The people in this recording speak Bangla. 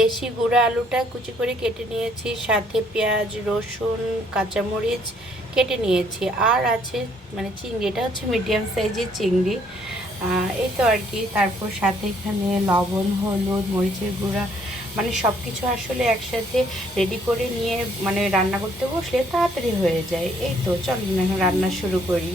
দেশি গুঁড়া আলুটা কুচি করে কেটে নিয়েছি, সাথে পেঁয়াজ, রসুন, কাঁচামরিচ কেটে নিয়েছি। আর আছে মানে চিংড়ি, এটা হচ্ছে মিডিয়াম সাইজের চিংড়ি। এই তো আর কি। তারপর সাথে এখানে লবণ, হলুদ, মরিচের গুঁড়া, মানে সব কিছু আসলে একসাথে রেডি করে নিয়ে মানে রান্না করতে বসলে তাড়াতাড়ি হয়ে যায়। এই তো চলুন এখন রান্না শুরু করি।